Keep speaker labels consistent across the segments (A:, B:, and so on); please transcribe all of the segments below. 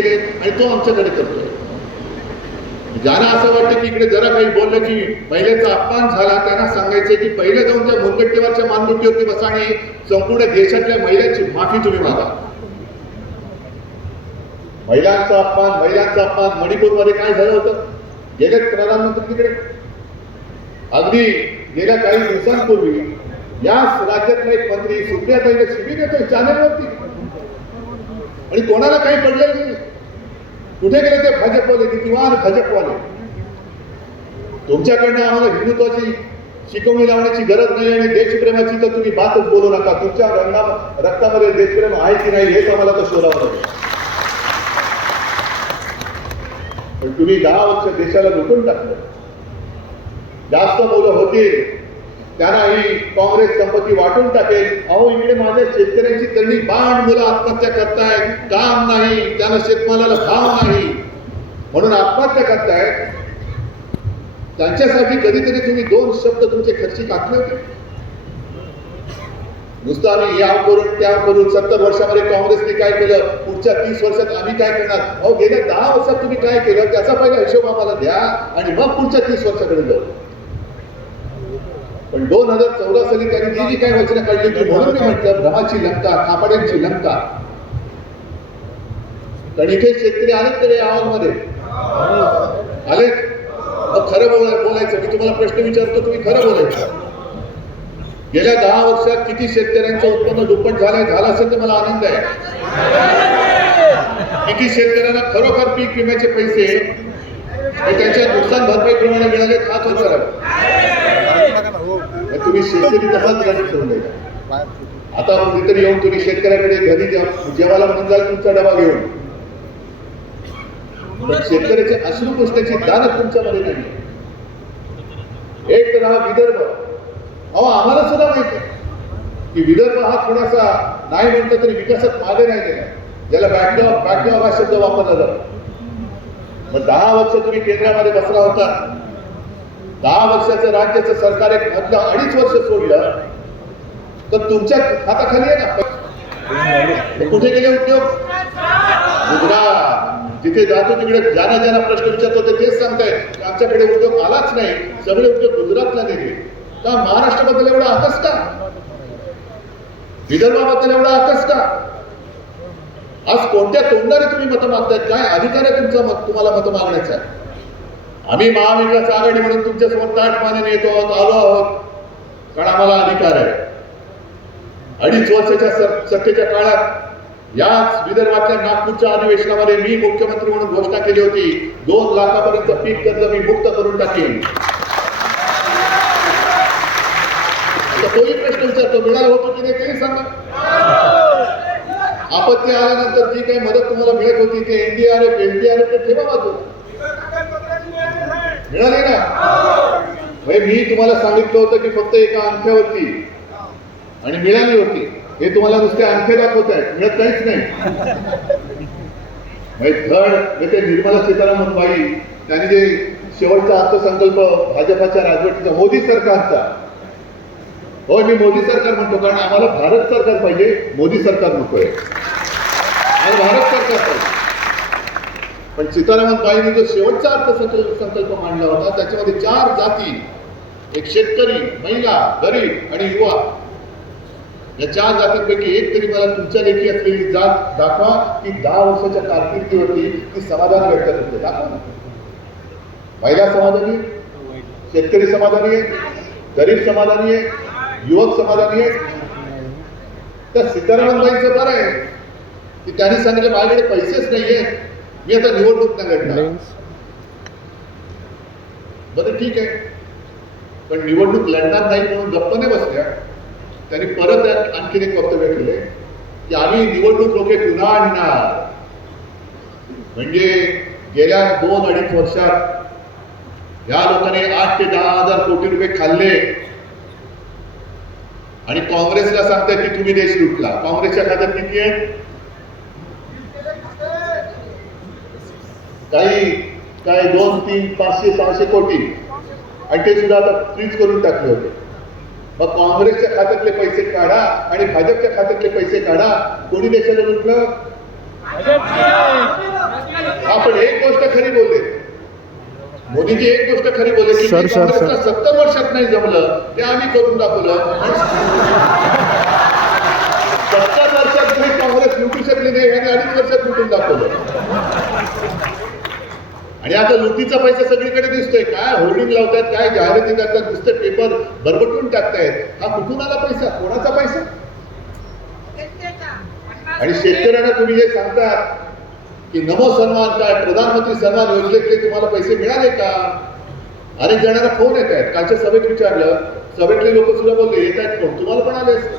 A: केले आणि तो आमच्याकडे करतोय. ज्याला असं वाटतं की इकडे जरा काही बोललं की महिलेचा अपमान झाला त्यांना सांगायचं की पहिले जाऊन त्या मुनगट्टीवरच्या मानगुट्टीवरती बसा आणि संपूर्ण देशातल्या महिलांची माफी तुम्ही मागा. महिलांचा अपमान महिलांचा अपमान मणिपूरमध्ये काय झालं होतं? गेले प्रधानमंत्री तिकडे. अगदी गेल्या काही दिवसांपूर्वी याच राज्यातले एक मंत्री सुप्रियाताईला शिबिर येतोय चॅनेलवरती आणि कोणाला काही पडलेलं नाही. कुठे गेले ते भाजपवाले नीतिवान भाजपवाले. तुमच्याकडनं आम्हाला हिंदुत्वाची शिकवणी लावण्याची गरज नाही आणि देशप्रेमाची तर तुम्ही बातच बोलू नका. तुमच्या रंगा रक्तामध्ये देशप्रेम आहे की नाही हेच आम्हाला तर शोधावं लागेल. पण तुम्ही दहा वर्ष देशाला लुटून टाकलं. जास्त मुलं होतील. त्यांना ही काँग्रेस संपत्ती वाटून टाकेल. अहो इकडे माझ्या शेतकऱ्यांची तरणी बाण मुलं आत्महत्या करतायत. काम नाही त्यांना शेतमालाला भाव नाही. म्हणून आत्महत्या करतायत. त्यांच्यासाठी कधीतरी तुम्ही दोन शब्द तुमचे खर्ची टाकले होते. नुसतं आम्ही या करून त्या करून सत्तर वर्षामध्ये काँग्रेसने काय केलं? पुढच्या तीस वर्षात आम्ही काय करणार? अहो गेल्या दहा वर्षात तुम्ही काय केलं? त्याचा पहिला हिशोब आम्हाला द्या आणि मग पुढच्या तीस वर्षाकडे जाऊ. पण दोन हजार चौदा साली त्यांनी जी जी काही वचनं काढली ती म्हणून मी म्हटलं भ्रमाची लंका खापाड्यांची लंका. कारण इथे शेतकरी आलेत तरी मध्ये आलेत. मग खरं बोला बोलायचं मी तुम्हाला प्रश्न विचारतो तुम्ही खरं बोलायचं. गेल्या दहा वर्षात किती शेतकऱ्यांचं उत्पन्न दुप्पट झालंय झालं असेल तर मला आनंद आहे. किती शेतकऱ्यांना खरोखर पीक विम्याचे पैसे त्यांच्या नुकसान भरपाई प्रमाणे मिळाले हात वर करा मग तुम्ही शेतकरी तसाच गणित ठेवलंय आता कुणीतरी येऊन तुम्ही शेतकऱ्याकडे घरी जेवायला म्हणून जाल तुमचा डबा घेऊन. पण शेतकऱ्याचे अश्रू पुसण्याची दानत तुमच्यामध्ये नाही. एक तर हा विदर्भ. अहो आम्हाला सुद्धा माहीत आहे की विदर्भ हा थोडासा नाही म्हणतो तरी विकासात मागे नाही गेला ज्याला बॅकलॉग बॅकलॉग हा शब्द वापरला जातो. मग दहा वर्ष तुम्ही केंद्रामध्ये बसला होता. दहा वर्षाचं राज्याचं सरकार एक मधलं अडीच वर्ष सोडलं तर तुमच्या हाताखाली आहे ना? कुठे गेले उद्योग? गुजरात. जिथे जातो तिकडे ज्यांना ज्यांना प्रश्न विचारतो ते तेच सांगताय आमच्याकडे उद्योग आलाच नाही. सगळे उद्योग गुजरातला गेले. का महाराष्ट्राबद्दल एवढा आकस का? विदर्भाबद्दल एवढा आकस का? आज कोणत्या तोंडाने तुम्ही मतं मागतायत? काय अधिकार आहे तुमचा मत तुम्हाला मतं मागण्याचा? आम्ही महाविकास आघाडी म्हणून तुमच्यासमोर ताट येतो आहोत आलो आहोत. कारण आम्हाला अधिकार आहे. अडीच वर्षाच्या सत्तेच्या काळात याच विदर्भातल्या नागपूरच्या अधिवेशनामध्ये मी मुख्यमंत्री म्हणून घोषणा केली होती दोन लाखापर्यंत पीक कर्ज मी मुक्त करून टाकेन. आता तोही प्रश्न विचारतो मिळालं होतो की नाही तेही सांगा. आपत्ती आल्यानंतर जी काही मदत तुम्हाला मिळत होती ते एनडीआरएफ एनडीआरएफ ते ठेवा बाजू मिळाले ना म्हणजे मी तुम्हाला सांगितलं होतं की फक्त एका अंगठ्यावरती आणि मिळाली होती हे तुम्हाला नुसते अंगठे दाखवत आहेत. मिळत काहीच नाही. म्हणजे धड म्हणजे नेते निर्मला सीतारामन बाई त्यांनी जे शेवटचा अर्थसंकल्प भाजपाच्या राजवटीचा मोदी सरकारचा. होय मी मोदी सरकार म्हणतो कारण आम्हाला भारत सरकार पाहिजे मोदी सरकार नकोय. आणि भारत सरकार पाहिजे. पण सीतारामन जो शेवटचा अर्थसंकल्प संकल्प मांडला होता त्याच्यामध्ये चार जाती एक शेतकरी महिला गरीब आणि युवा. या चार जातींपैकी एक तरी मला तुमच्या लेखी असलेली जात दाखवा की दहा वर्षाच्या कारकिर्दीवरती ती समाधान व्यक्त करते. दाखवा ना. महिला समाधानी शेतकरी समाधानी आहे? गरीब समाधानी आहे? युवक समाधानी आहे? तर सीतारामनबाईंचं बरं आहे. की त्यांनी सांगितलं माझ्याकडे पैसेच नाहीये. मी आता निवडणूक नाही लढणार बरं ठीक आहे. पण निवडणूक लढणार नाही म्हणून गप्प नाही बसल्या. त्यांनी परत आणखीन एक वक्तव्य केले की आम्ही निवडणूक रोखे पुन्हा आणणार. म्हणजे गेल्या दोन अडीच वर्षात या लोकांनी आठ ते दहा हजार कोटी रुपये खाल्ले. आणि काँग्रेसला सांगताय की तुम्ही देश लुटला. काँग्रेसच्या खात्यात किती आहे? काही काय दोन तीन पाचशे सहाशे कोटी. आणि ते सुद्धा आता फ्रीज करून टाकले होते. मग काँग्रेसच्या खात्यातले पैसे काढा आणि भाजपच्या खात्यातले पैसे काढा. कोणी देशाला म्हटलं आपण एक गोष्ट खरी बोलले. मोदीजी
B: एक
A: गोष्ट
B: खरी बोलले की
A: काँग्रेसला सत्तर वर्षात नाही जमलं ते आम्ही करून दाखवलं. सत्तर वर्षात काँग्रेस लुटू शकली नाही आणि अडीच वर्षात लुटून दाखवलं. आणि आता लुटीचा पैसा सगळीकडे दिसतोय. काय होर्डिंग लावतायत काय जाहिराती करतात नुसते पेपर बरबटून टाकतायत. हा कुठून आला पैसा? कोणाचा पैसा? आणि शेतकऱ्यांना तुम्ही हे सांगतात की नमो सन्मान काय प्रधानमंत्री सन्मान योजनेतले तुम्हाला पैसे मिळाले का? अनेक जणांना फोन येत आहेत कालच्या सभेत विचारलं. सभेतले लोक सुद्धा बोलले येत आहेत फोन. तुम्हाला पण आले असते.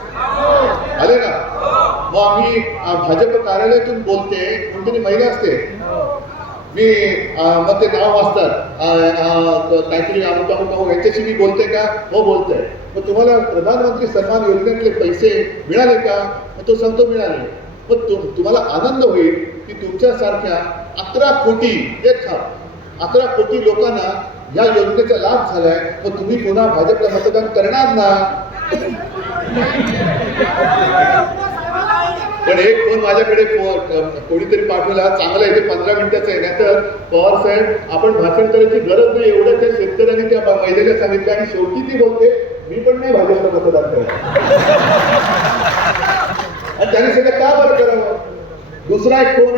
A: आले ना? मग आम्ही भाजप कार्यालयातून बोलते. कोणतरी महिला असते. मी मग ते नाव वाचतात. काहीतरी अमुक अमुक अमुक याच्याशी मी बोलते का? हो बोलतोय. मग तुम्हाला प्रधानमंत्री सन्मान योजनेतले पैसे मिळाले का? मग तो सांगतो मिळाले. मग तुम- तुम्हाला आनंद होईल की तुमच्यासारख्या अकरा कोटी एक अकरा कोटी लोकांना या योजनेचा लाभ झालाय. मग तुम्ही पुन्हा भाजपला मतदान करणार ना? पण एक फोन माझ्याकडे कोणीतरी पाठवला चांगलं चांगला आहे ते पंधरा मिनिटाचं आहे. नाहीतर पवार साहेब आपण भाषण करायची गरज नाही एवढं त्या शेतकऱ्यांनी त्या महिलेला सांगितलं आणि शेवटी ती बोलते मी पण नाही भाजपला मतदान करणार आणि त्यांनी सगळं का बरं करावं? दुसरा एक फोन